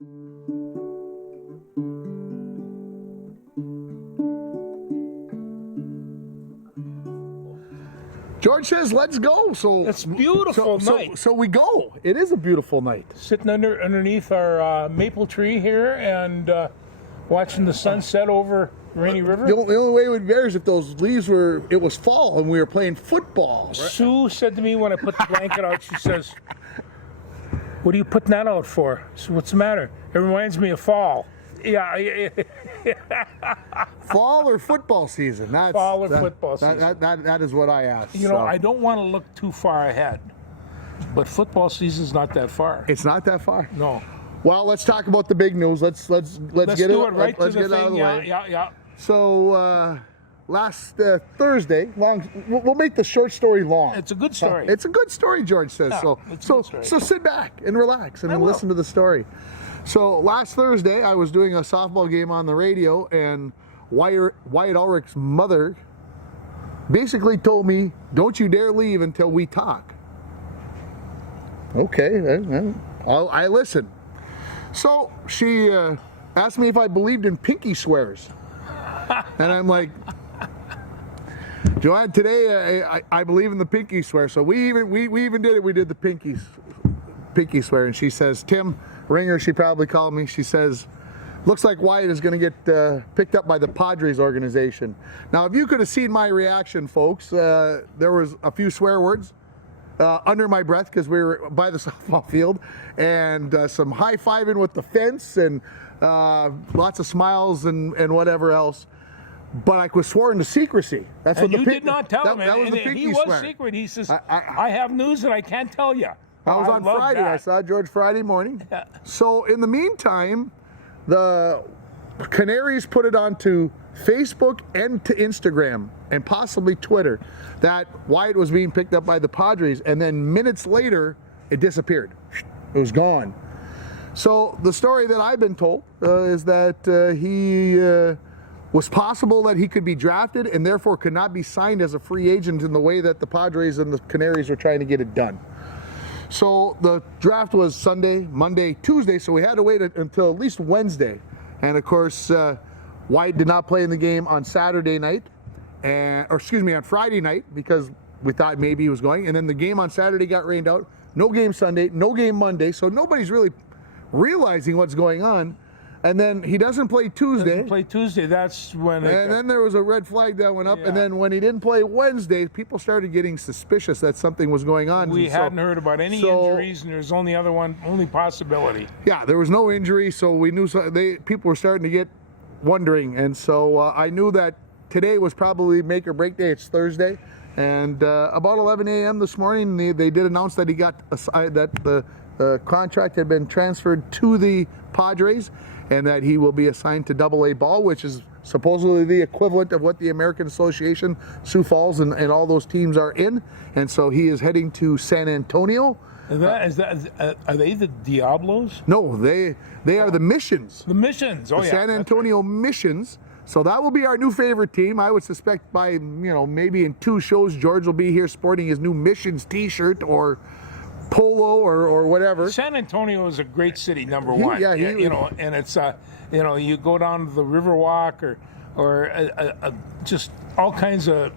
George says, let's go. So It's a beautiful night. So we go. It is a beautiful night. Sitting underneath our maple tree here and watching the sunset over Rainy River. The only way it would be better is if those leaves it was fall and we were playing football. Right? Sue said to me when I put the blanket out, she says, "What are you putting that out for?" So what's the matter? It reminds me of fall. Yeah. Fall or football season? Fall or football season. That is what I asked. You know, I don't want to look too far ahead, but football season's not that far. It's not that far. No. Well, let's talk about the big news. Let's get do it right let's to the get it out of thing. the way. Yeah. So last Thursday, we'll make the short story long. It's a good story. It's a good story, George says. Yeah, so it's a good story. so sit back and relax and listen to the story. So last Thursday, I was doing a softball game on the radio, and Wyatt Ulrich's mother basically told me, "Don't you dare leave until we talk." Okay, I listened. So she asked me if I believed in pinky swears, and I'm like, Joanne, today I believe in the pinky swear. So we even did it. We did the pinky swear, and she says, "Tim Ringer," she probably called me. She says, "Looks like Wyatt is going to get picked up by the Padres organization." Now, if you could have seen my reaction, folks, there was a few swear words under my breath because we were by the softball field, and some high-fiving with the fence, and lots of smiles and whatever else. But I was sworn to secrecy. That's and what you did not tell him. That was the pinky he was swear. secret. He says, I have news that I can't tell you. I was on Friday. I saw George Friday morning. Yeah. So in the meantime, the Canaries put it onto Facebook and to Instagram and possibly Twitter that Wyatt was being picked up by the Padres, and then minutes later, it disappeared. It was gone. So the story that I've been told is that he was possible that he could be drafted and therefore could not be signed as a free agent in the way that the Padres and the Canaries were trying to get it done. So the draft was Sunday, Monday, Tuesday, so we had to wait until at least Wednesday. And of course, Wyatt did not play in the game on Saturday night, on Friday night, because we thought maybe he was going. And then the game on Saturday got rained out. No game Sunday, no game Monday, so nobody's really realizing what's going on. And then he doesn't play Tuesday. That's when. And then there was a red flag that went up. Yeah. And then when he didn't play Wednesday, people started getting suspicious that something was going on. We hadn't heard about any injuries, and there's only possibility. Yeah, there was no injury, so we knew people were starting to get wondering. And so I knew that today was probably make or break day. It's Thursday. And about 11 a.m. this morning, they did announce that the contract had been transferred to the Padres, and that he will be assigned to AA ball, which is supposedly the equivalent of what the American Association, Sioux Falls, and all those teams are in. And so he is heading to San Antonio. Are they the Diablos? No, they are the Missions. The Missions, the San Antonio Missions. So that will be our new favorite team. I would suspect by, maybe in 2 shows, George will be here sporting his new Missions t-shirt or polo or whatever. San Antonio is a great city, number one. And it's you go down to the Riverwalk or just all kinds of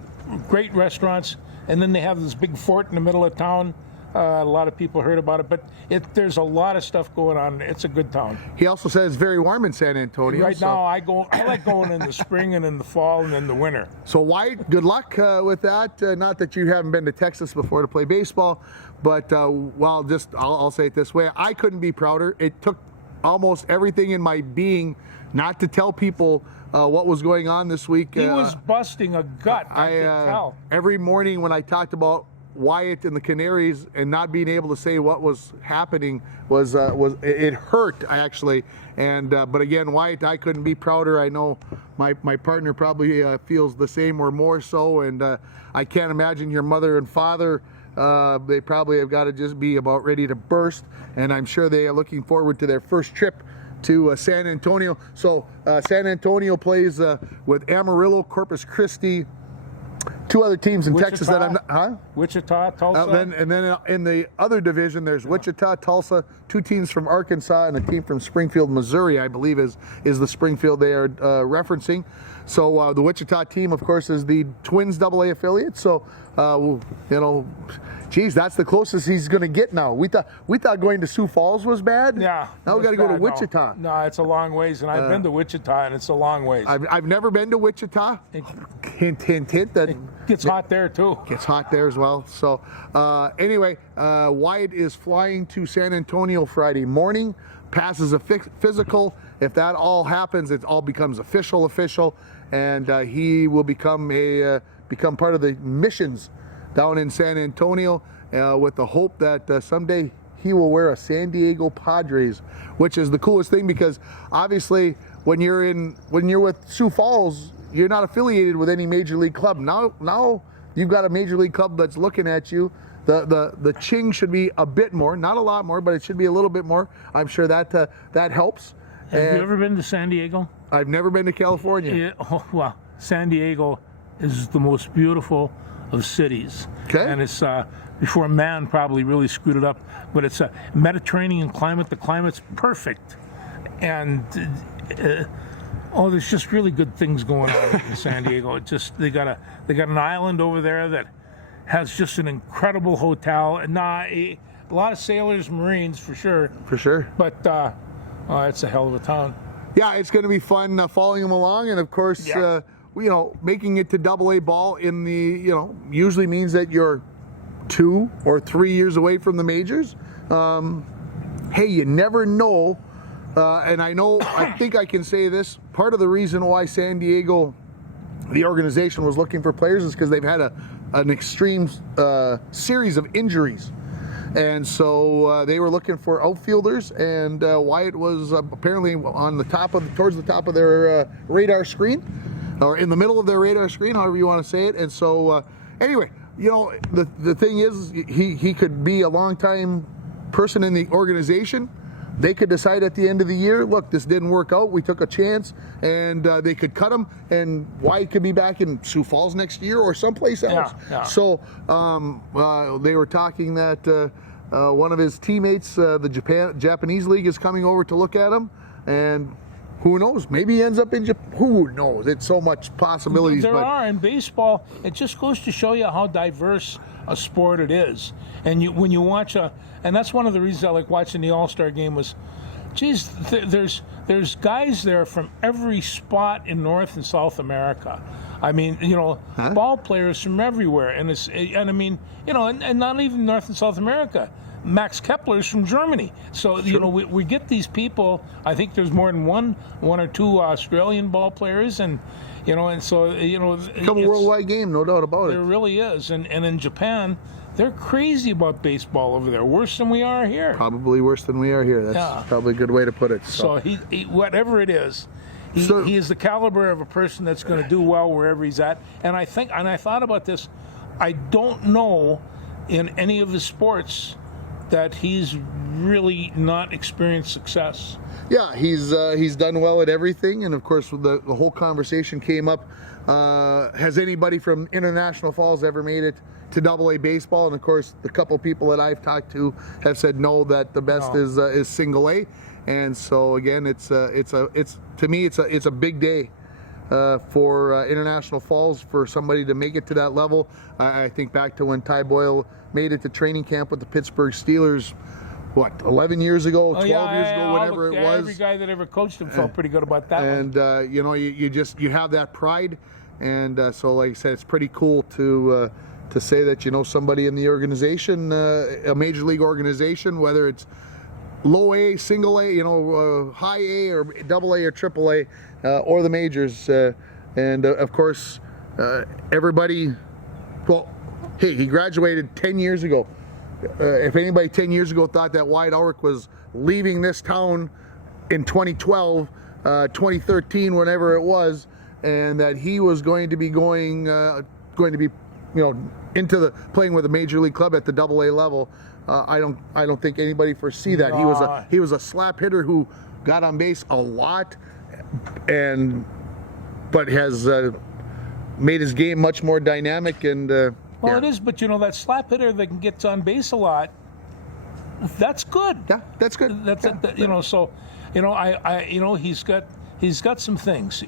great restaurants, and then they have this big fort in the middle of town. A lot of people heard about it, but there's a lot of stuff going on. It's a good town. He also says it's very warm in San Antonio. Right now, I like going in the spring and in the fall and in the winter. So Wyatt, good luck with that. Not that you haven't been to Texas before to play baseball, but I'll say it this way: I couldn't be prouder. It took almost everything in my being not to tell people what was going on this week. He was busting a gut. I could tell. Every morning when I talked about Wyatt and the Canaries and not being able to say what was happening was it hurt actually. And but again, Wyatt, I couldn't be prouder. I know my partner probably feels the same or more so, and I can't imagine your mother and father. They probably have got to just be about ready to burst, and I'm sure they are looking forward to their first trip to San Antonio. So San Antonio plays with Amarillo, Corpus Christi, two other teams in Wichita, Texas that I'm not, huh? Wichita, Tulsa. And then in the other division, there's Wichita, Tulsa, two teams from Arkansas, and a team from Springfield, Missouri, I believe is the Springfield they are referencing. So the Wichita team, of course, is the Twins AA affiliate. So, geez, that's the closest he's going to get now. We thought going to Sioux Falls was bad. Yeah. Now we got to go to Wichita. No, it's a long ways, and I've been to Wichita, and it's a long ways. I've never been to Wichita. Hint, hint, hint. That it gets hot there too. Gets hot there as well. So anyway, Wyatt is flying to San Antonio Friday morning. Passes a physical. If that all happens, it all becomes official, and he will become part of the missions down in San Antonio, with the hope that someday he will wear a San Diego Padres, which is the coolest thing, because obviously when you're with Sioux Falls, you're not affiliated with any major league club. Now you've got a major league club that's looking at you. The ching should be a bit more, not a lot more, but it should be a little bit more. I'm sure that helps. Have you ever been to San Diego? I've never been to California. Yeah, oh, well, San Diego is the most beautiful of cities. Okay. And it's before man probably really screwed it up, but it's a Mediterranean climate. The climate's perfect, and there's just really good things going on in San Diego. They got an island over there that has just an incredible hotel, and a lot of sailors, Marines for sure. For sure. But it's a hell of a town. Yeah, it's going to be fun following them along, and of course, making it to AA ball in the usually means that you're 2 or 3 years away from the majors. Hey, you never know, and I think I can say this. Part of the reason why San Diego, the organization, was looking for players is because they've had an extreme series of injuries. And so they were looking for outfielders, and Wyatt was apparently towards the top of their radar screen, or in the middle of their radar screen, however you want to say it. And so anyway, the thing is, he could be a long-time person in the organization. They could decide at the end of the year, look, this didn't work out, we took a chance, and they could cut him, and Wyatt could be back in Sioux Falls next year or someplace else. Yeah. So they were talking that one of his teammates, the Japanese league, is coming over to look at him, and who knows, maybe he ends up in Japan. Who knows? It's so much possibilities. There are in baseball. It just goes to show you how diverse a sport it is. And when you watch and that's one of the reasons I like watching the All-Star game was, geez, there's guys there from every spot in North and South America. I mean, ball players from everywhere, and and not even North and South America. Max Kepler's from Germany, so sure. We get these people. I think there's more than one or two Australian ball players, and so it's become a worldwide game, no doubt about it. There really is, and in Japan, they're crazy about baseball over there, worse than we are here. Probably worse than we are here. That's probably a good way to put it. So he whatever it is. He is the caliber of a person that's going to do well wherever he's at. And I thought about this. I don't know in any of his sports that he's really not experienced success. Yeah, he's done well at everything, and of course the whole conversation came up. Has anybody from International Falls ever made it to AA baseball? And of course, the couple people that I've talked to have said no, that the best is single A. And so again, it's to me it's a big day for International Falls, for somebody to make it to that level. I think back to when Ty Boyle made it to training camp with the Pittsburgh Steelers, 11 years ago, 12 years ago, whatever it was. Every guy that ever coached him felt pretty good about that. And you have that pride, and so like I said, it's pretty cool to say that somebody in the organization, a major league organization, whether it's low A, single A, high A or double A or triple A, or the majors, and of course everybody. Well, hey, he graduated 10 years ago. If anybody 10 years ago thought that Wyatt Ulrich was leaving this town in 2012, 2013, whenever it was, and that he was going to be going to be into playing with a major league club at the AA level, I don't think anybody foresee that. He was a slap hitter who got on base a lot, but has made his game much more dynamic. And well, it is, but that slap hitter that can get on base a lot, that's good. Yeah, that's good. That's so he's got some things.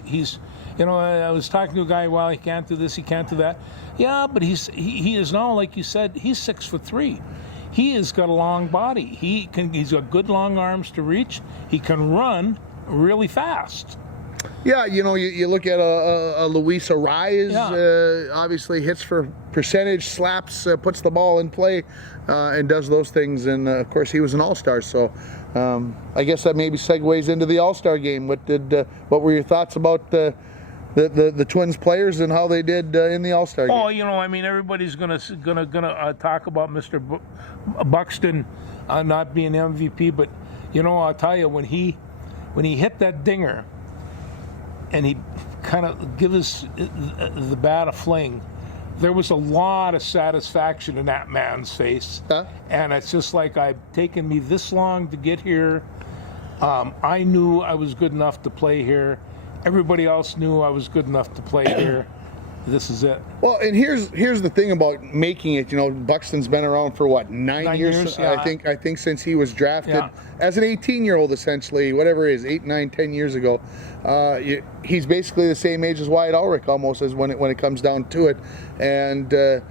I was talking to a guy, well, he can't do this, he can't do that. Yeah, but he is now, like you said, he's 6'3". He has got a long body. He's got good long arms to reach. He can run really fast. Yeah, you look at a Luis Arraez, obviously hits for percentage, slaps, puts the ball in play, and does those things. And of course, he was an All-Star. So I guess that maybe segues into the All-Star game. What were your thoughts about the Twins players and how they did in the All-Star game? Oh, everybody's gonna talk about Mr. Buxton not being MVP, but I'll tell you, when he hit that dinger and he kind of gives the bat a fling, there was a lot of satisfaction in that man's face. And it's just like, I've taken me this long to get here. I knew I was good enough to play here. Everybody else knew I was good enough to play here. This is it. Well, and here's the thing about making it. Buxton's been around for what, 9 years? Yeah. I think since he was drafted as an 18-year-old, essentially, whatever it is, 8, 9, 10 years ago. He's basically the same age as Wyatt Ulrich, almost, as when it comes down to it. And the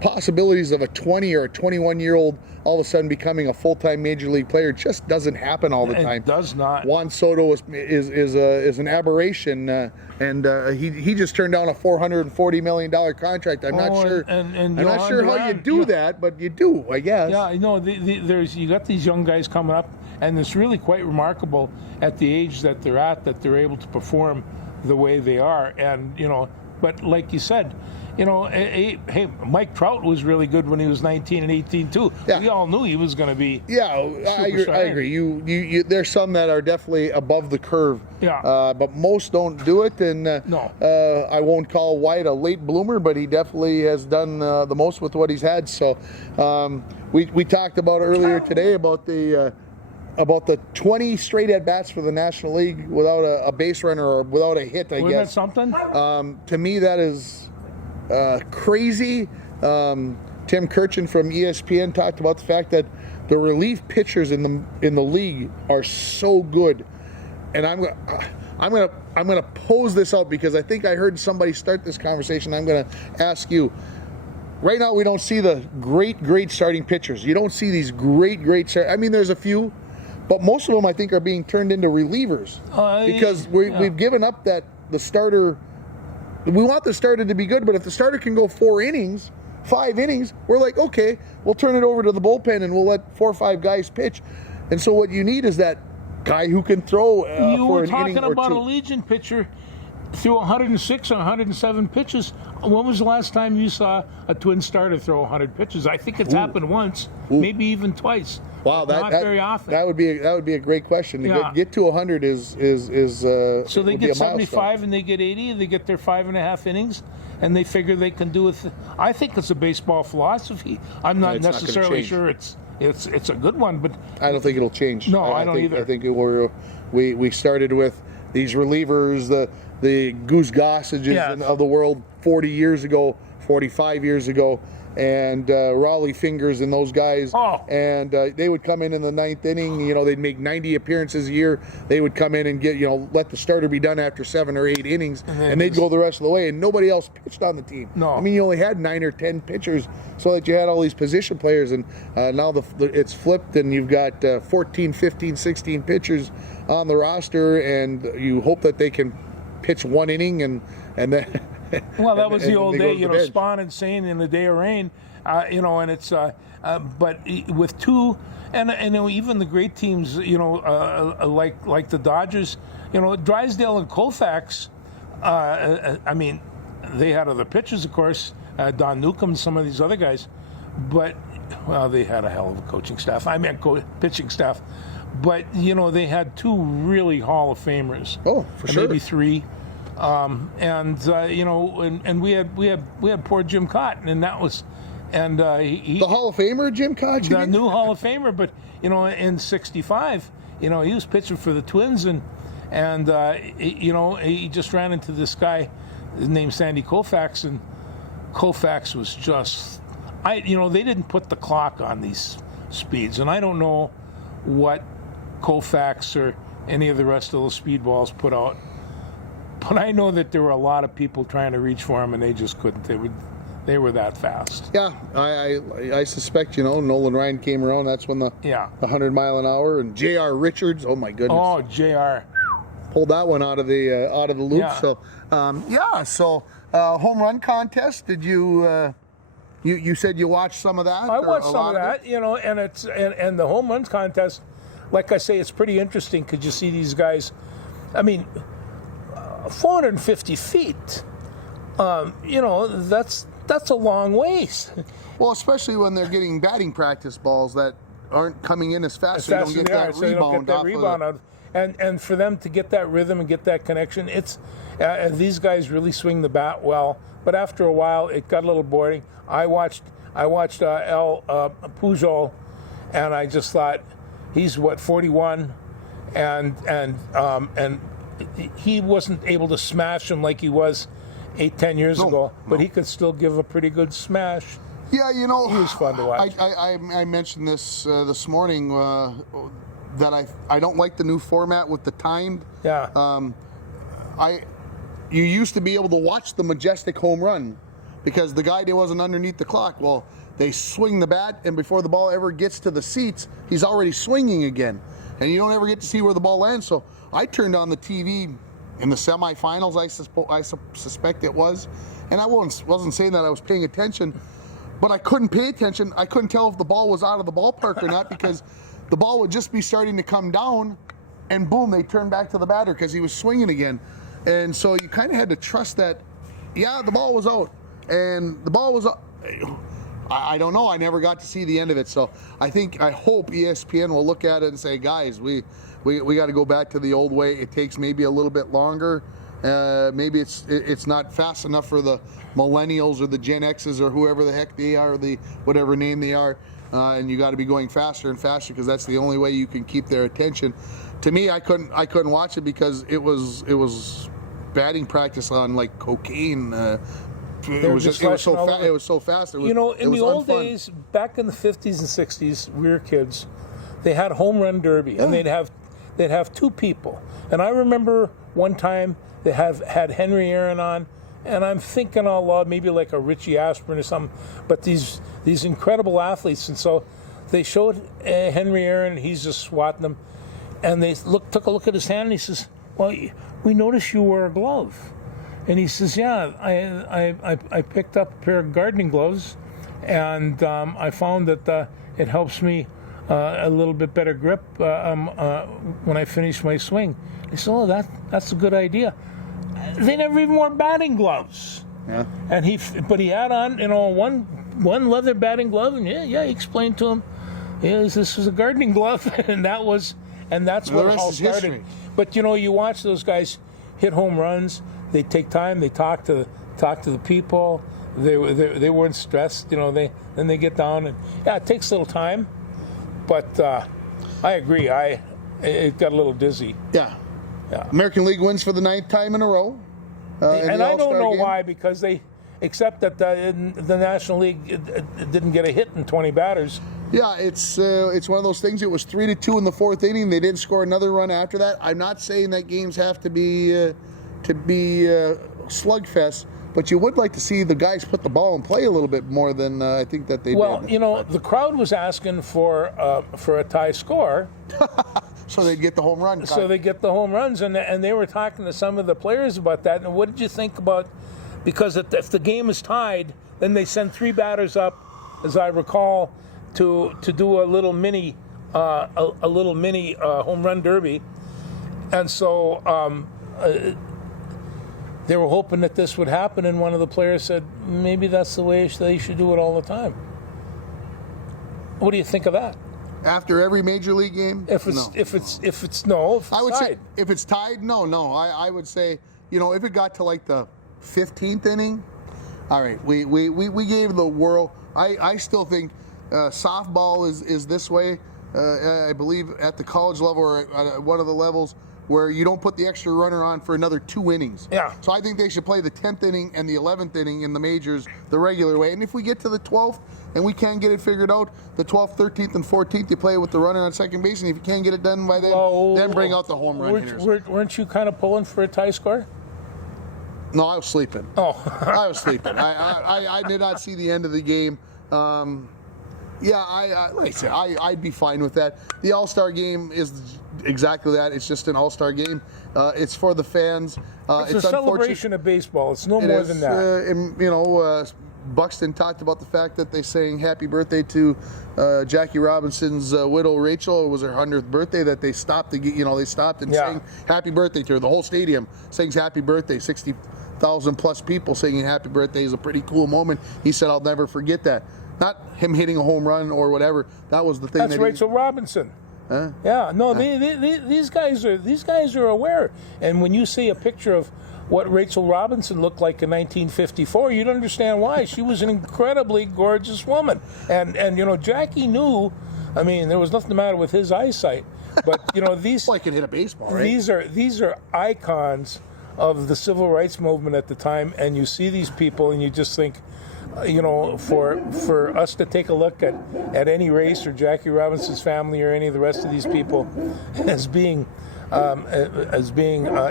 possibilities of a 20 or a 21-year-old all of a sudden becoming a full-time major league player just doesn't happen all the time. It does not. Juan Soto is an aberration, and he just turned down a $440 million contract. I'm not sure. I'm not sure how you do that, but you do, I guess. Yeah, you got these young guys coming up, and it's really quite remarkable at the age that they're at that they're able to perform the way they are, and But like you said, hey, Mike Trout was really good when he was 19 and 18 too. Yeah. We all knew he was going to be. Yeah, I agree. You there's some that are definitely above the curve. Yeah. But most don't do it, and no. I won't call White a late bloomer, but he definitely has done the most with what he's had. So we talked about earlier today about the 20 straight at-bats for the National League without a base runner or without a hit, I guess. Wasn't that something? To me, that is crazy. Tim Kirchin from ESPN talked about the fact that the relief pitchers in the league are so good. And I'm gonna pose this out because I think I heard somebody start this conversation. I'm gonna ask you. Right now, we don't see the great starting pitchers. You don't see these great I mean, there's a few, but most of them, I think, are being turned into relievers because we've given up that the starter. We want the starter to be good, but if the starter can go 5 innings, we're like, okay, we'll turn it over to the bullpen and we'll let 4 or 5 guys pitch. And so what you need is that guy who can throw for an inning or two. You were talking about a Legion pitcher threw 106 or 107 pitches. When was the last time you saw a Twin starter throw 100 pitches? I think it's happened once, maybe even twice. Wow, not very often. That would be a great question. To get to 100 is so they get 75 and they get 80 and they get their 5.5 innings and they figure they can do it. I think it's a baseball philosophy. I'm not necessarily sure it's a good one, but I don't think it'll change. No, I don't either. I think we started with these relievers, the Goose Gossages of the world 40 years ago, 45 years ago, and Raleigh Fingers and those guys. Oh. And they would come in the 9th inning. They'd make 90 appearances a year. They would come in and get, let the starter be done after 7 or 8 innings, and they'd go the rest of the way. And nobody else pitched on the team. No. I mean, you only had 9 or 10 pitchers, so that you had all these position players. And now it's flipped, and you've got 14, 15, 16 pitchers on the roster, and you hope that they can pitch 1 inning and then. Well, that was the old day, Spawn and Sane in the day of rain, and it's but with 2, and even the great teams, like the Dodgers, Drysdale and Koufax. I mean, they had other pitchers, of course, Don Newcomb, some of these other guys, but they had a hell of a coaching staff. I meant pitching staff, but they had 2 really Hall of Famers. Oh, for sure. Maybe 3. And we had poor Jim Cotton, and that was, and he the Hall of Famer Jim Cotton, the new Hall of Famer. But in '65, he was pitching for the Twins, and and he just ran into this guy named Sandy Koufax, and Koufax was just, they didn't put the clock on these speeds, and I don't know what Koufax or any of the rest of those speedballs put out, but I know that there were a lot of people trying to reach for him, and they just couldn't. They were that fast. Yeah, I suspect, Nolan Ryan came around. That's when the 100 mile an hour, and J.R. Richards. Oh my goodness. Oh, J.R. pulled that one out of the loop. Yeah. So home run contest. Did you? You said you watched some of that. I watched some of that. And it's and the home runs contest. Like I say, it's pretty interesting because you see these guys. I mean, 450 feet. That's a long ways. Well, especially when they're getting batting practice balls that aren't coming in as fast, so you don't get that rebound. And for them to get that rhythm and get that connection, it's these guys really swing the bat well. But after a while, it got a little boring. I watched Pujol, and I just thought, he's 41, and he wasn't able to smash him like he was 8-10 years ago, but he could still give a pretty good smash. Yeah, he was fun to watch. I mentioned this this morning that I don't like the new format with the timed. Yeah. You used to be able to watch the majestic home run because the guy wasn't underneath the clock. Well, they swing the bat, and before the ball ever gets to the seats, he's already swinging again, and you don't ever get to see where the ball lands. So I turned on the TV in the semifinals, I suspect it was, and I wasn't saying that I was paying attention, but I couldn't pay attention. I couldn't tell if the ball was out of the ballpark or not because the ball would just be starting to come down, and boom, they turned back to the batter because he was swinging again. And so you kind of had to trust that, the ball was out, and the ball was up. I don't know. I never got to see the end of it. So I hope ESPN will look at it and say, guys, we got to go back to the old way. It takes maybe a little bit longer. Maybe it's not fast enough for the millennials or the Gen X's or whoever the heck they are, or the whatever name they are. And you got to be going faster and faster because that's the only way you can keep their attention. To me, I couldn't watch it because it was batting practice on like cocaine. It was so fast. In the old days, back in the 50s and 60s, we were kids. They had home run derby, and they'd have two people. And I remember one time they had Henry Aaron on, and I'm thinking all loud, maybe like a Richie Aspirin or something. But these incredible athletes, and so they showed Henry Aaron. He's just swatting them, and they took a look at his hand, and he says, "Well, we noticed you wear a glove." And he says, "Yeah, I picked up a pair of gardening gloves, and I found that it helps me a little bit better grip when I finish my swing." I said, "Oh, that's a good idea." They never even wore batting gloves. Yeah. And he had on one leather batting glove, and he explained to him, this was a gardening glove, and that's what it all started. History. But you watch those guys hit home runs. They take time. They talk to the people. They weren't stressed. Then they get down, and it takes a little time. But I agree. It got a little dizzy. Yeah. American League wins for the 9th time in a row. And I don't know why, because except that the National League didn't get a hit in 20 batters. Yeah, it's one of those things. It was 3-2 in the 4th inning. They didn't score another run after that. I'm not saying that games have to be slugfest, but you would like to see the guys put the ball in play a little bit more than I think that they did. Well, the crowd was asking for a tie score. So they'd get the home run. So they get the home runs, and they were talking to some of the players about that. And what did you think about? Because if the game is tied, then they send 3 batters up, as I recall, to do a little mini home run derby, and so they were hoping that this would happen. And one of the players said, maybe that's the way they should do it all the time. What do you think of that? After every major league game? If it's I would tied. say if it's tied, no. I would say, if it got to like the 15th inning, all right, we gave the world. I still think softball is this way. I believe at the college level or at one of the levels, where you don't put the extra runner on for another 2 innings. Yeah. So I think they should play the 10th inning and the 11th inning in the majors the regular way. And if we get to the 12th and we can't get it figured out, the 12th, 13th, and 14th, you play with the runner on second base. And if you can't get it done by then bring out the home run hitters. Weren't you kind of pulling for a tie score? No, I was sleeping. Oh. I was sleeping. I did not see the end of the game. Yeah, like I said, I'd be fine with that. The All-Star game is exactly that. It's just an All-Star game. It's for the fans. It's a celebration of baseball. It's no more than that. And, Buxton talked about the fact that they sang happy birthday to Jackie Robinson's widow Rachel. It was her 100th birthday that they stopped. They stopped and sang happy birthday to her. The whole stadium sings happy birthday. 60,000 plus people singing happy birthday is a pretty cool moment. He said, "I'll never forget that." Not him hitting a home run or whatever. That was the thing. That's Rachel Robinson. Huh? Yeah, no, these guys are aware. And when you see a picture of what Rachel Robinson looked like in 1954, you'd understand why. She was an incredibly gorgeous woman. And Jackie knew. I mean, there was nothing the matter with his eyesight. But these. Well, he could hit a baseball, right? These are icons of the civil rights movement at the time. And you see these people, and you just think, for us to take a look at any race or Jackie Robinson's family or any of the rest of these people as being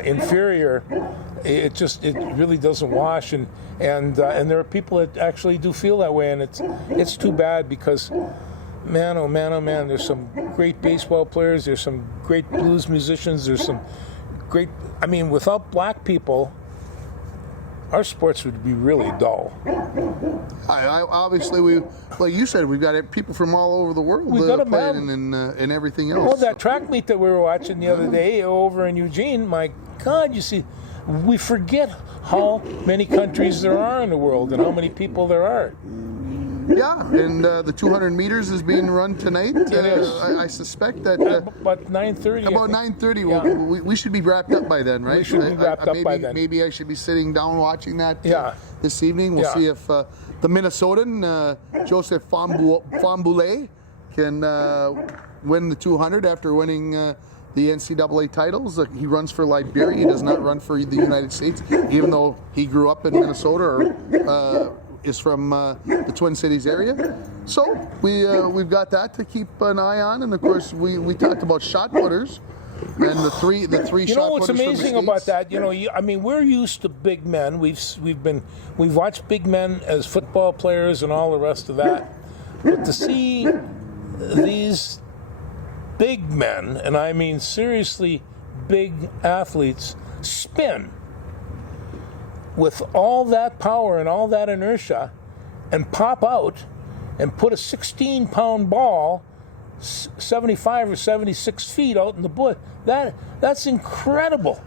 inferior, it really doesn't wash. And there are people that actually do feel that way, and it's too bad because, man, oh man, there's some great baseball players, there's some great blues musicians, there's some great. I mean, without black people, our sports would be really dull. Obviously, like you said, we've got people from all over the world playing and everything else. Oh, that track meet that we were watching the other day over in Eugene, my God, you see, we forget how many countries there are in the world and how many people there are. Yeah, and the 200 meters is being run tonight. It is. I suspect that about 9:30. About 9:30, we should be wrapped up by then, right? We should be wrapped up by then. Maybe I should be sitting down watching that this evening. We'll Yeah. see if the Minnesotan Joseph Famboulé can win the 200 after winning the NCAA titles. He runs for Liberia. He does not run for the United States, even though he grew up in Minnesota or is from the Twin Cities area. So we've got that to keep an eye on, and of course we talked about shot putters and the three shot putters. You know what's amazing about that? I mean, we're used to big men. We've watched big men as football players and all the rest of that, but to see these big men, and I mean seriously big athletes, spin with all that power and all that inertia and pop out and put a 16-pound ball 75 or 76 feet out in the bush, that's incredible.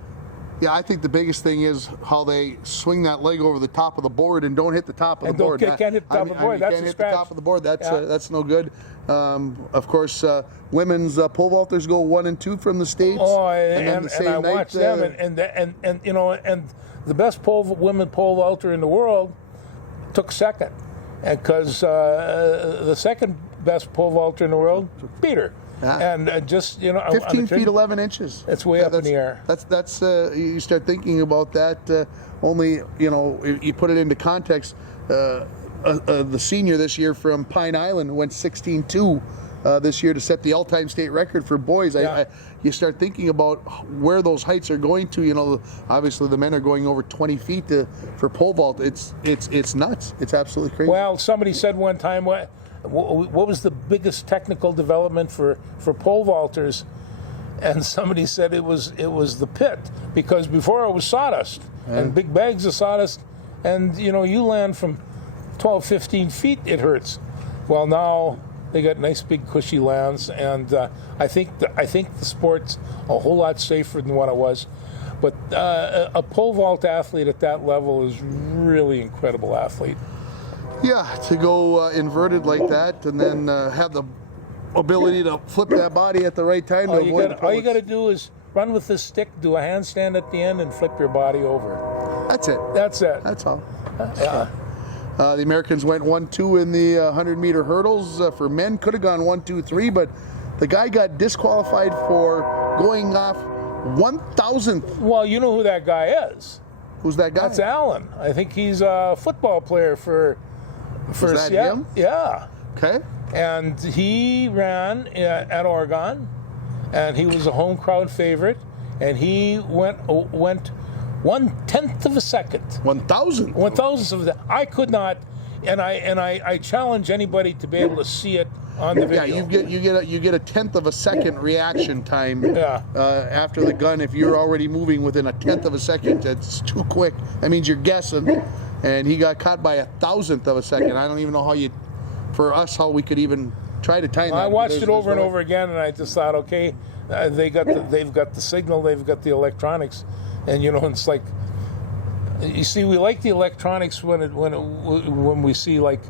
Yeah, I think the biggest thing is how they swing that leg over the top of the board and don't hit the top of the board. Can't hit the top of the board. That's can't a hit scratch. the top of the board. That's no good. Of course, women's pole vaulters go 1 and 2 from the States. Oh, and I watched them, and the best women pole vaulter in the world took second, because the second best pole vaulter in the world beat her. Yeah. And 15 feet 11 inches. It's way up in the air. That's you start thinking about that. Only you put it into context. The senior this year from Pine Island went 16-2 this year to set the all-time state record for boys. Yeah. You start thinking about where those heights are going to. Obviously the men are going over 20 feet for pole vault. It's nuts. It's absolutely crazy. Well, somebody said one time, what was the biggest technical development for pole vaulters? And somebody said it was the pit, because before it was sawdust and big bags of sawdust, and you land from 12, 15 feet, it hurts. Well, now they got nice big cushy lands, and I think the sport's a whole lot safer than what it was. But a pole vault athlete at that level is really incredible athlete. Yeah, to go inverted like that, and then have the ability to flip that body at the right time. All you got to do is run with this stick, do a handstand at the end, and flip your body over. That's it. That's all. Yeah. The Americans went 1-2 in the 100-meter hurdles for men. Could have gone 1-2-3, but the guy got disqualified for going off 1,000th. Well, you know who that guy is. Who's that guy? That's Allen. I think he's a football player for Is that Seattle. him? Yeah. Okay. And he ran at Oregon, and he was a home crowd favorite, and he went 1/10 of a second. 1,000. 1,000th of that. I could not, and I challenge anybody to be able to see it on the video. Yeah, you get a 1/10 of a second reaction time. Yeah. After the gun, if you're already moving within a 1/10 of a second, that's too quick. That means you're guessing, and he got caught by 1,000th of a second. I don't even know how we could even try to time that. I watched it over and over again, and I just thought, okay, they've got the signal, they've got the electronics, and it's like, you see, we like the electronics when we see like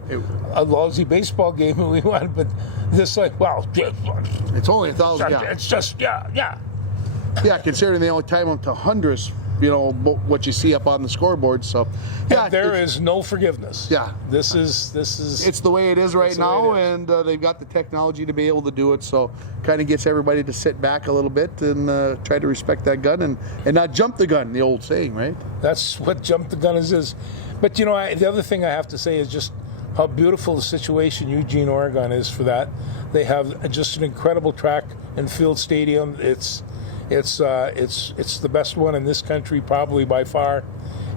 a lousy baseball game and we want, but this like, well, it's only 1,000. Yeah. It's just yeah. Yeah, considering they only time them to hundreds. What you see up on the scoreboard. So, yeah, there is no forgiveness. Yeah, this is. It's the way it is right now, and they've got the technology to be able to do it. So, kind of gets everybody to sit back a little bit and try to respect that gun and not jump the gun. The old saying, right? That's what jump the gun is. But the other thing I have to say is just how beautiful the situation Eugene, Oregon is for that. They have just an incredible track and field stadium. It's the best one in this country, probably by far,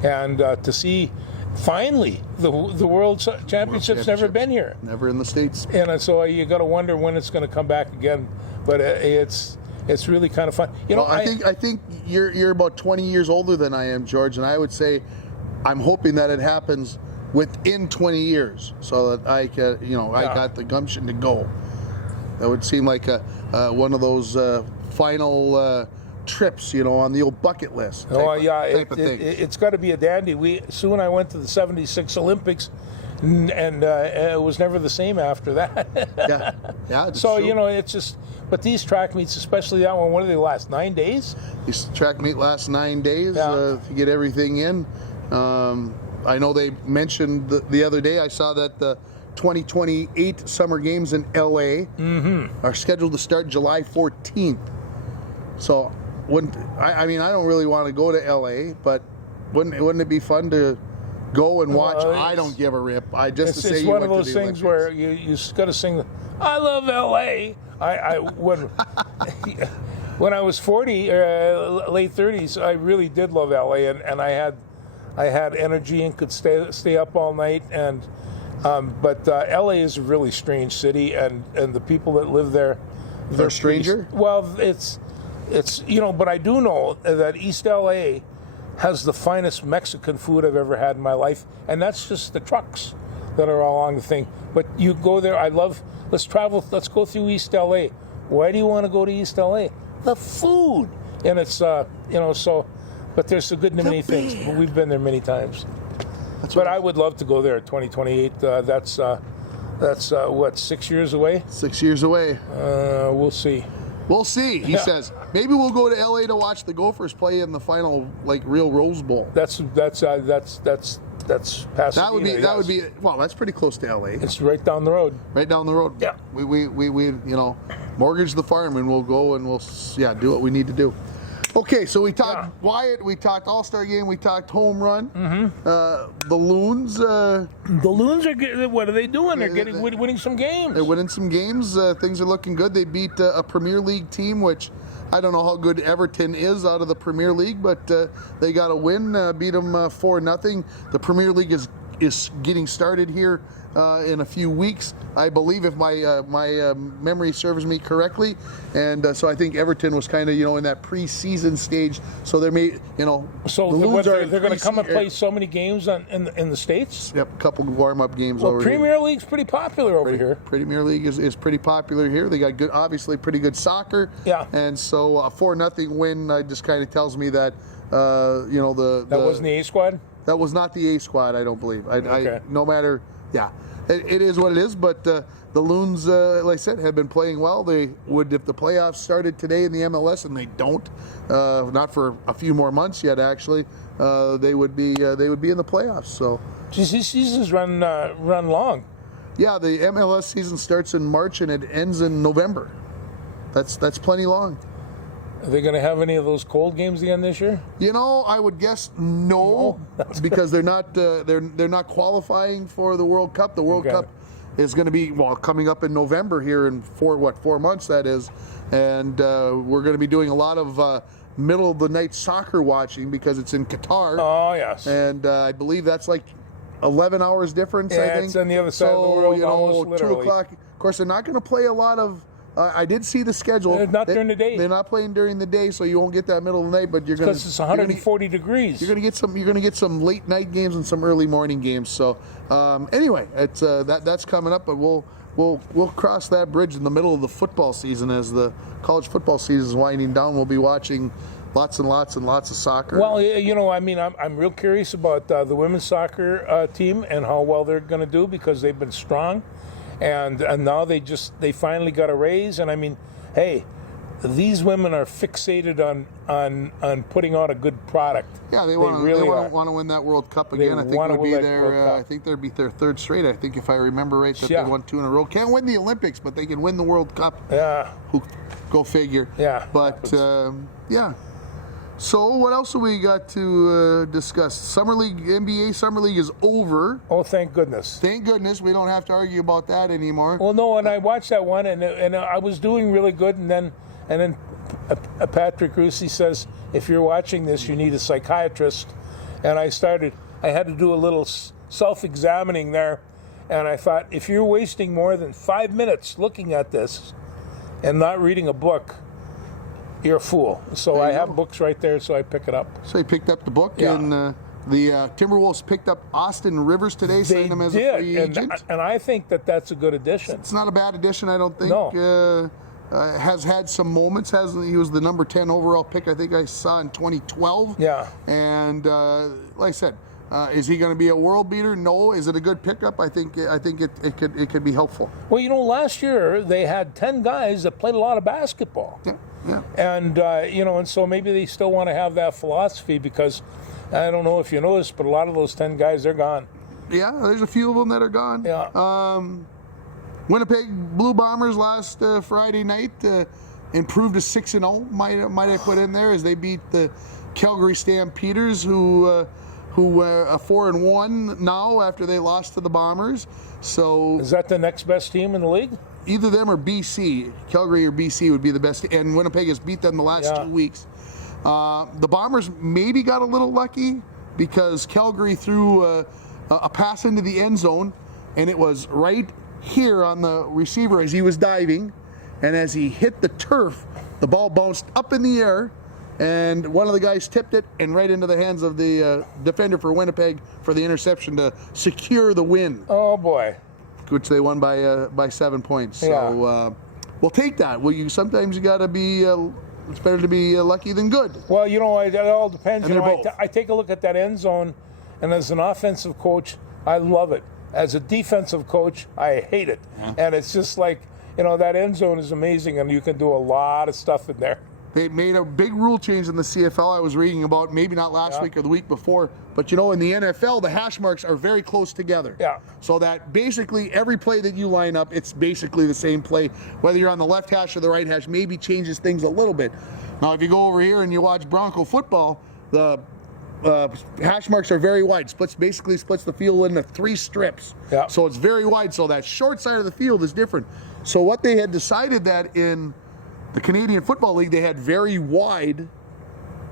and to see finally the World Championship's never been here, never in the States, and so you got to wonder when it's going to come back again. But it's really kind of fun. I think you're about 20 years older than I am, George, and I would say I'm hoping that it happens within 20 years, so that I can, I got the gumption to go. That would seem like one of those final trips, on the old bucket list. Type of thing. It's got to be a dandy. Sue and I went to the '76 Olympics, and it was never the same after that. yeah. So true. It's just. But these track meets, especially that one, what do they last? 9 days? This track meet lasts 9 days to get everything in. I know they mentioned the other day. I saw that the 2028 Summer Games in LA are scheduled to start July 14th. So, I don't really want to go to LA, but wouldn't it be fun to go and watch? I don't give a rip. It's one of those things where you got to sing, "I love LA." When I was 40, late 30s, I really did love LA, and I had energy and could stay up all night. And but LA is a really strange city, and the people that live there, they're stranger. Well, it's but I do know that East LA has the finest Mexican food I've ever had in my life, and that's just the trucks that are along the thing. But you go there, let's travel, let's go through East LA. Why do you want to go to East LA? The food. And it's, but there's so good in many things. But we've been there many times. But I would love to go there at 2028. That's what, 6 years away? 6 years away. We'll see. We'll see, he says. Maybe we'll go to LA to watch the Gophers play in the final, real Rose Bowl. That's Pasadena. That would be. Well, that's pretty close to LA. It's right down the road. Right down the road. Yeah. We mortgage the farm and we'll go and we'll do what we need to do. Okay, so we talked Wyatt, we talked All-Star Game, we talked home run. The Loons. The Loons are good. What are they doing? They're winning some games. They're winning some games. Things are looking good. They beat a Premier League team, which I don't know how good Everton is out of the Premier League, but they got a win. Beat them 4-0. The Premier League is getting started here in a few weeks, I believe, if my memory serves me correctly. And so I think Everton was kind of in that preseason stage. So they may So they're going to come and play so many games in the States. Yep, a couple warm-up games. Well, Premier League's pretty popular over here. Premier League is pretty popular here. They got obviously pretty good soccer. Yeah. And so a 4-0 win just kind of tells me that that wasn't the A squad. That was not the A squad, I don't believe. Okay. No matter, it is what it is. But the Loons, like I said, have been playing well. They would if the playoffs started today in the MLS, and they don't, not for a few more months yet. Actually, they would be in the playoffs. So, these seasons run long. Yeah, the MLS season starts in March and it ends in November. That's plenty long. Are they going to have any of those cold games again this year? You know, I would guess no. Because they're not qualifying for the World Cup. The World Cup is going to be coming up in November here in 4 months that is, and we're going to be doing a lot of middle of the night soccer watching because it's in Qatar. Oh yes, and I believe that's like 11 hours difference. Yeah, I think it's on the other side of the world. You know, almost 2 o'clock. Of course, they're not going to play a lot of. I did see the schedule. They're not during the day. They're not playing during the day, so you won't get that middle of the night. But you're going because it's 140 degrees. You're going to get some late night games and some early morning games. So anyway, it's that's coming up, but we'll cross that bridge in the middle of the football season as the college football season is winding down. We'll be watching lots and lots and lots of soccer. Well, you know, I mean, I'm real curious about the women's soccer team and how well they're going to do because they've been strong. And now they finally got a raise, and I mean, hey, these women are fixated on putting out a good product. Yeah, they want to win that World Cup again. I think it would be I think they'd be their third straight. I think if I remember right, that they won 2 in a row. Can't win the Olympics, but they can win the World Cup. Yeah. Go figure. Yeah. But yeah. So what else have we got to discuss? NBA Summer League is over. Oh, thank goodness. Thank goodness. We don't have to argue about that anymore. Well, no, and I watched that one, and I was doing really good, and then Patrick Rusi says, if you're watching this, you need a psychiatrist. And I had to do a little self-examining there, and I thought, if you're wasting more than 5 minutes looking at this and not reading a book, you're a fool. So I have books right there, so I pick it up. So you picked up the book, and the Timberwolves picked up Austin Rivers today, signed him as a free agent. And I think that's a good addition. It's not a bad addition, I don't think. No. Has had some moments. He was the number 10 overall pick, I think I saw in 2012. Yeah. And like I said, is he going to be a world beater? No. Is it a good pickup? I think it could be helpful. Well, you know, last year they had 10 guys that played a lot of basketball. Yeah. Yeah. And, you know, and so maybe they still want to have that philosophy because I don't know if you noticed, but a lot of those 10 guys, they're gone. Yeah, there's a few of them that are gone. Yeah. Winnipeg Blue Bombers last Friday night improved to 6-0. Might I put in there as they beat the Calgary Stampeders, who are 4-1 now after they lost to the Bombers. So is that the next best team in the league? Either them or BC. Calgary or BC would be the best, and Winnipeg has beat them the last 2 weeks. The Bombers maybe got a little lucky because Calgary threw a pass into the end zone, and it was right here on the receiver as he was diving, and as he hit the turf, the ball bounced up in the air, and one of the guys tipped it and right into the hands of the defender for Winnipeg for the interception to secure the win. Oh boy. Which they won by 7 points. So Yeah. We'll take that. Sometimes you got to be. It's better to be lucky than good. Well, you know, it all depends. And You know, both. I take a look at that end zone, and as an offensive coach, I love it. As a defensive coach, I hate it. Yeah. And it's just like, you know, that end zone is amazing, and you can do a lot of stuff in there. They made a big rule change in the CFL I was reading about, maybe not last week or the week before, but you know, in the NFL, the hash marks are very close together. Yeah. So that basically every play that you line up, it's basically the same play. Whether you're on the left hash or the right hash, maybe changes things a little bit. Now, if you go over here and you watch Bronco football, the hash marks are very wide. Basically splits the field into 3 strips. Yeah. So it's very wide. So that short side of the field is different. So what they had decided that in the Canadian Football League, they had very wide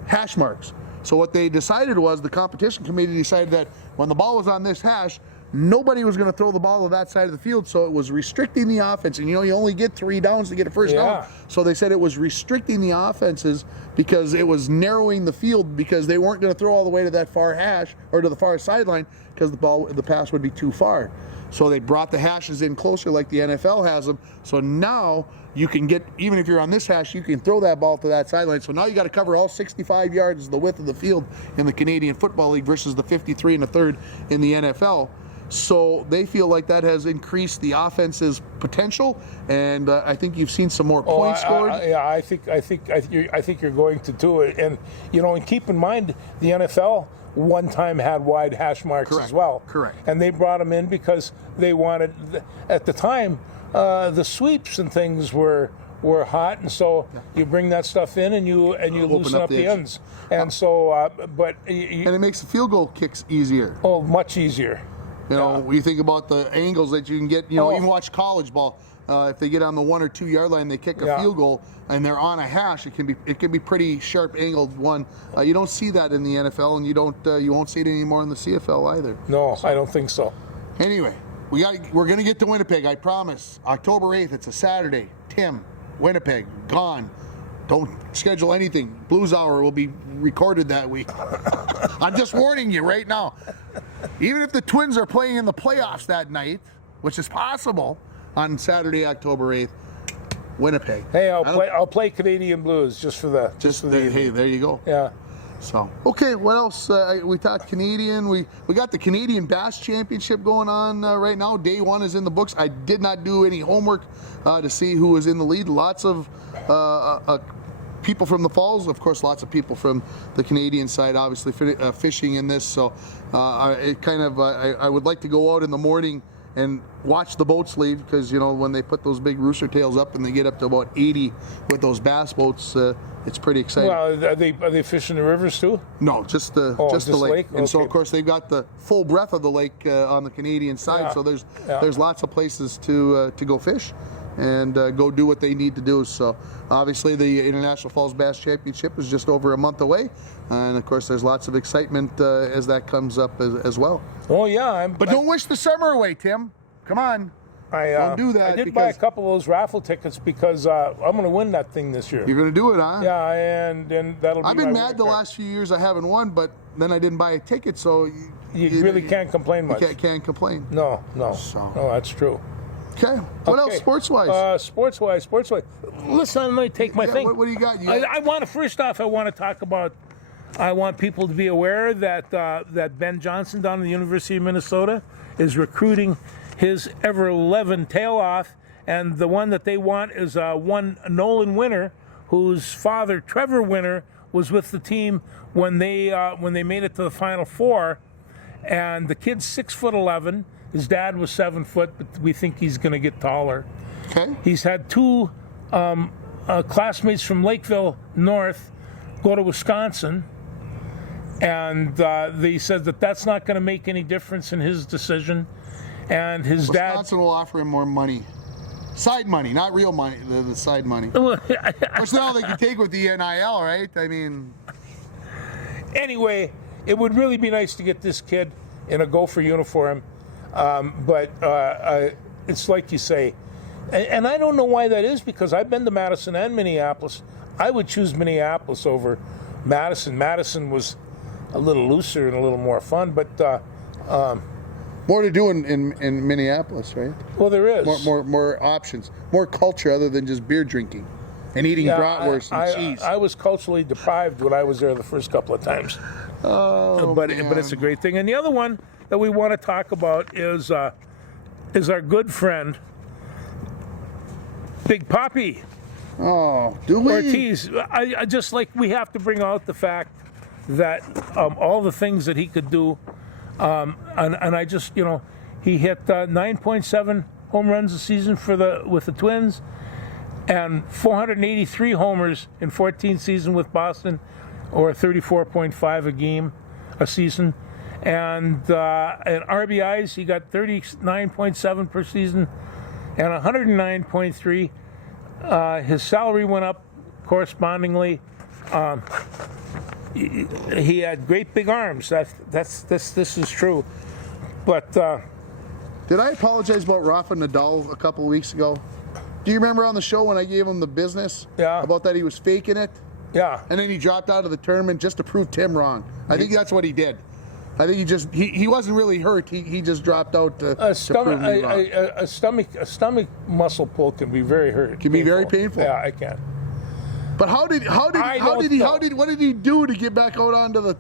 hash marks. So what they decided was, the competition committee decided that when the ball was on this hash, nobody was going to throw the ball to that side of the field, so it was restricting the offense. And you know, you only get 3 downs to get a first down. So they said it was restricting the offenses because it was narrowing the field, because they weren't going to throw all the way to that far hash or to the far sideline because the pass would be too far. So they brought the hashes in closer like the NFL has them. So now you can get, even if you're on this hash, you can throw that ball to that sideline. So now you got to cover all 65 yards, the width of the field in the Canadian Football League versus the 53 1/3 in the NFL. So they feel like that has increased the offense's potential, and I think you've seen some more points scored. I think you're going to do it, and you know, and keep in mind the NFL one time had wide hash marks as well. Correct. And they brought them in because they wanted, at the time, the sweeps and things were were hot, and so you bring that stuff in and you loosen up the ends. And so, but and it makes the field goal kicks easier. Oh, much easier. You know, when you think about the angles that you can get, you know, even watch college ball. If they get on the 1 or 2 yard line, they kick a field goal, and they're on a hash. It can be pretty sharp angled one. You don't see that in the NFL, and you won't see it anymore in the CFL either. No, I don't think so. Anyway, we're gonna get to Winnipeg. I promise. October 8th. It's a Saturday. Tim, Winnipeg, gone. Don't schedule anything. Blues Hour will be recorded that week. I'm just warning you right now. Even if the Twins are playing in the playoffs that night, which is possible, on Saturday, October 8th, Winnipeg. Hey, I'll play Canadian Blues just for the hey, there you go. Yeah. So okay, what else? We talked Canadian. We got the Canadian Bass Championship going on right now. Day 1 is in the books. I did not do any homework to see who was in the lead. Lots of people from the Falls, of course. Lots of people from the Canadian side, obviously fishing in this. So I would like to go out in the morning and watch the boats leave, because you know when they put those big rooster tails up and they get up to about 80 with those bass boats, it's pretty exciting. Well, are they fishing the rivers too? No, just the lake. And so of course they've got the full breadth of the lake on the Canadian side. So there's lots of places to go fish and go do what they need to do. So obviously the International Falls Bass Championship is just over a month away, and of course there's lots of excitement as that comes up as well. Oh yeah, but don't wish the summer away, Tim. Come on. Don't do that. I did buy a couple of those raffle tickets because I'm going to win that thing this year. You're going to do it, huh? Yeah, and that'll be I've been mad the last few years I haven't won, but then I didn't buy a ticket, so you really can't complain much. You can't complain. No, that's true. Okay. What else, sports-wise? Sports-wise. Listen, let me take my thing. What do you got? I want to talk about. I want people to be aware that Ben Johnson down at the University of Minnesota is recruiting his ever 11 tail off, and the one that they want is one Nolan Winter, whose father Trevor Winter was with the team when they made it to the Final Four, and the kid's 6'11". His dad was 7 foot, but we think he's going to get taller. Okay. He's had 2 classmates from Lakeville North go to Wisconsin, and they said that's not going to make any difference in his decision. And his Wisconsin will offer him more money. Side money, not real money, the side money. Which now they can take with the NIL, right? I mean. Anyway, it would really be nice to get this kid in a Gopher uniform. But it's like you say. And I don't know why that is, because I've been to Madison and Minneapolis. I would choose Minneapolis over Madison. Madison was a little looser and a little more fun, but more to do in Minneapolis, right? Well, there is more options, more culture other than just beer drinking and eating bratwurst and cheese. I was culturally deprived when I was there the first couple of times. But it's a great thing. And the other one that we want to talk about is our good friend Big Papi. Oh, do we? Ortiz. I just we have to bring out the fact that all the things that he could do. And I just, he hit 9.7 home runs a season with the Twins, and 483 homers in 14 seasons with Boston, or 34.5 a season. And RBIs, he got 39.7 per season and 109.3. His salary went up correspondingly. He had great big arms. This is true. But did I apologize about Rafa Nadal a couple of weeks ago? Do you remember on the show when I gave him the business? Yeah. About that he was faking it? Yeah. And then he dropped out of the tournament just to prove Tim wrong. I think that's what he did. I think he wasn't really hurt. He just dropped out to prove me wrong. A stomach muscle pull can be very hurt. Can be very painful. Yeah, I can. But what did he do to get back out onto the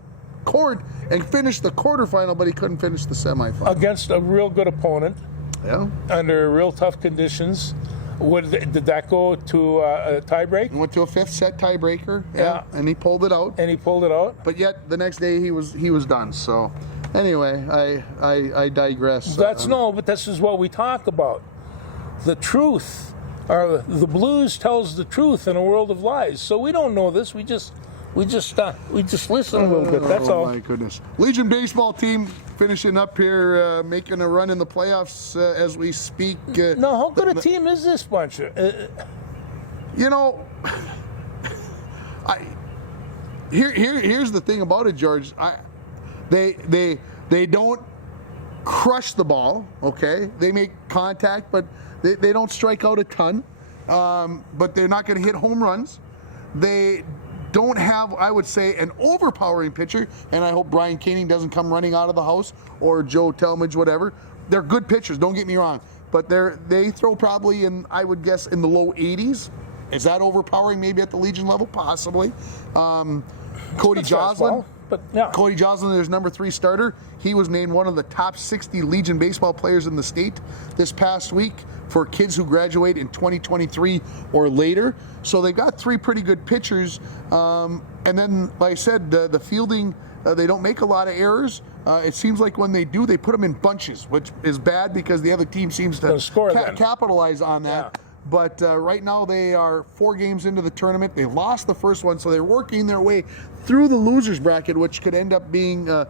court and finish the quarterfinal, but he couldn't finish the semifinal? Against a real good opponent. Yeah. Under real tough conditions. Did that go to a tiebreak? Went to a 5th set tiebreaker. Yeah. And he pulled it out. But yet the next day he was done. So anyway, I digress. But this is what we talk about. The truth the blues tells the truth in a world of lies. So we don't know this. We just listen a little bit. That's all. Oh my goodness! Legion baseball team finishing up here, making a run in the playoffs as we speak. No, how good a team is this bunch? You know, here's the thing about it, George. They don't crush the ball. Okay, they make contact, but they don't strike out a ton. But they're not going to hit home runs. They don't have, I would say, an overpowering pitcher, and I hope Brian Koenig doesn't come running out of the house, or Joe Talmadge, whatever. They're good pitchers, don't get me wrong, but they throw probably in, I would guess, in the low 80s. Is that overpowering maybe at the Legion level? Possibly. Cody Joslin. But yeah. Cody Joslin is number 3 starter. He was named one of the top 60 Legion baseball players in the state this past week for kids who graduate in 2023 or later. So they've got 3 pretty good pitchers. And then, like I said, the fielding, they don't make a lot of errors. It seems like when they do, they put them in bunches, which is bad because the other team seems to capitalize on that. Yeah. But right now they are 4 games into the tournament. They lost the first one, so they're working their way through the losers bracket, which could end up being 5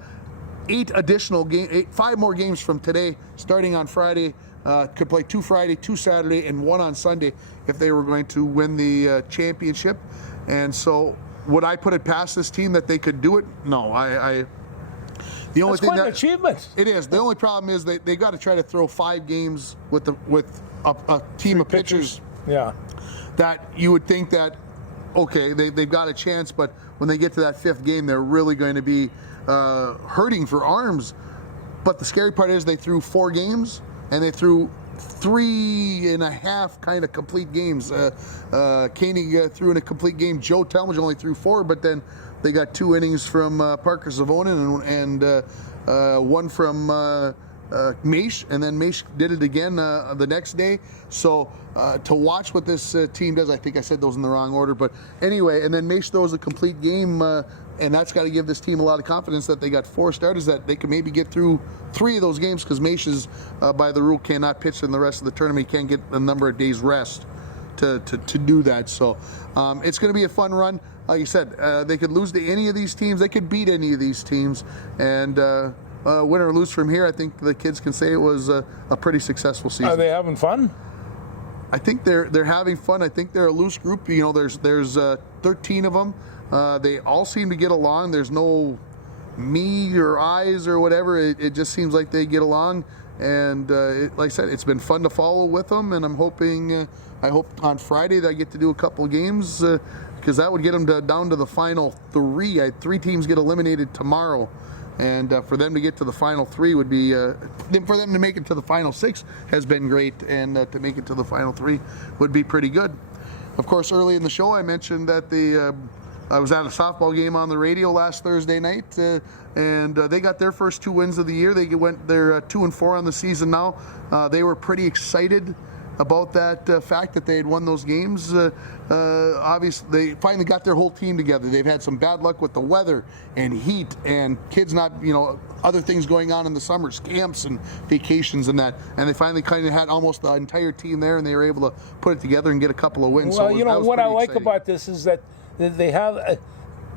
more games from today, starting on Friday. Could play 2 Friday, 2 Saturday, and 1 on Sunday if they were going to win the championship. And so, would I put it past this team that they could do it? No, the only thing quite an achievement. It is. The only problem is they got to try to throw 5 games with a team of pitchers. Yeah. That you would think that, okay, they've got a chance, but when they get to that 5th game, they're really going to be hurting for arms. But the scary part is they threw 4 games, and they threw 3.5 kind of complete games. Koenig threw in a complete game. Joe Talmadge only threw 4, but then they got 2 innings from Parker Savonin and 1 from Maish, and then Maish did it again the next day. So to watch what this team does, I think I said those in the wrong order, but anyway, and then Maish throws a complete game, and that's got to give this team a lot of confidence that they got 4 starters that they can maybe get through 3 of those games, because Maish is, by the rule, cannot pitch in the rest of the tournament. He can't get a number of days rest to do that. So it's going to be a fun run. Like you said, they could lose to any of these teams. They could beat any of these teams, and win or lose from here, I think the kids can say it was a pretty successful season. Are they having fun? I think they're having fun. I think they're a loose group. You know, there's 13 of them. They all seem to get along. There's no me or I's or whatever. It just seems like they get along. And like I said, it's been fun to follow with them. And I'm hoping, I hope on Friday that I get to do a couple games, because that would get them down to the final 3. 3 teams get eliminated tomorrow. And for them to get to the final 3 would be, for them to make it to the final 6 has been great, and to make it to the final 3 would be pretty good. Of course, early in the show I mentioned that I was at a softball game on the radio last Thursday night, and they got their first 2 wins of the year. They're 2-4 on the season now. They were pretty excited about that fact that they had won those games. Obviously, they finally got their whole team together. They've had some bad luck with the weather and heat and kids not, other things going on in the summers, camps and vacations and that. And they finally kind of had almost the entire team there, and they were able to put it together and get a couple of wins. Well, so what I like about this is that they have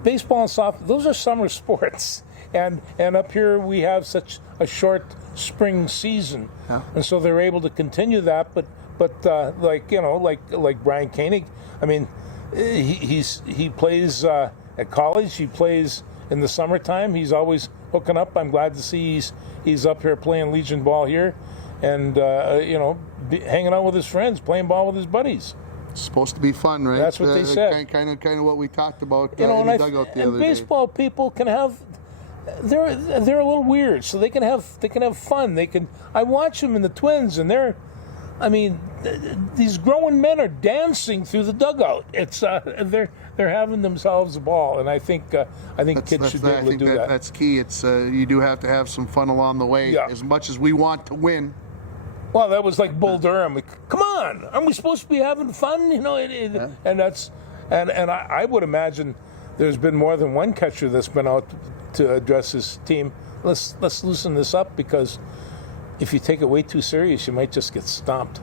baseball and softball. Those are summer sports, and up here we have such a short spring season, and so they're able to continue that. But like Brian Koenig, I mean, he plays at college. He plays in the summertime. He's always hooking up. I'm glad to see he's up here playing Legion ball here, and hanging out with his friends, playing ball with his buddies. It's supposed to be fun, right? That's what they said. Kind of what we talked about in the dugout the other day. And baseball people can have. They're a little weird, so they can have fun. I watch them in the Twins, and these grown men are dancing through the dugout. It's they're having themselves a ball, and I think kids should be able to do that. That's key. It's you do have to have some fun along the way, as much as we want to win. Well, that was like Bull Durham. Come on, aren't we supposed to be having fun? And that's and I would imagine there's been more than one catcher that's been out to address his team. Let's loosen this up, because if you take it way too serious, you might just get stomped.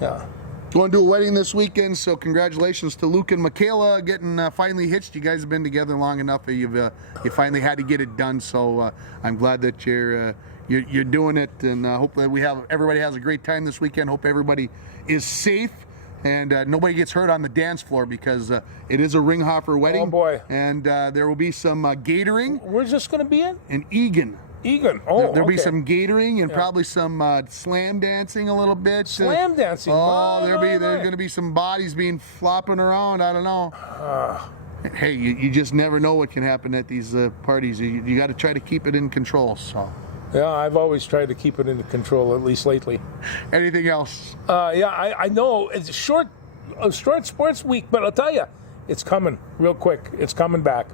Yeah. Going to a wedding this weekend, so congratulations to Luke and Michaela getting finally hitched. You guys have been together long enough that you finally had to get it done. So I'm glad that you're doing it, and hope that everybody has a great time this weekend. Hope everybody is safe and nobody gets hurt on the dance floor, because it is a Ringhoffer wedding. Oh boy! And there will be some gatoring. Where's this going to be in? In Egan. Egan. Oh, there'll be some gatoring and probably some slam dancing a little bit. Slam dancing. Oh, there's going to be some bodies being flopping around. I don't know. Hey, you just never know what can happen at these parties. You got to try to keep it in control. So. Yeah, I've always tried to keep it under control, at least lately. Anything else? Yeah, I know it's a short sports week, but I'll tell you, it's coming real quick. It's coming back.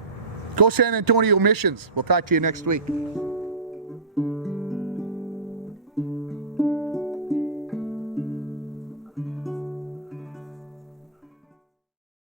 Go San Antonio Missions. We'll talk to you next week.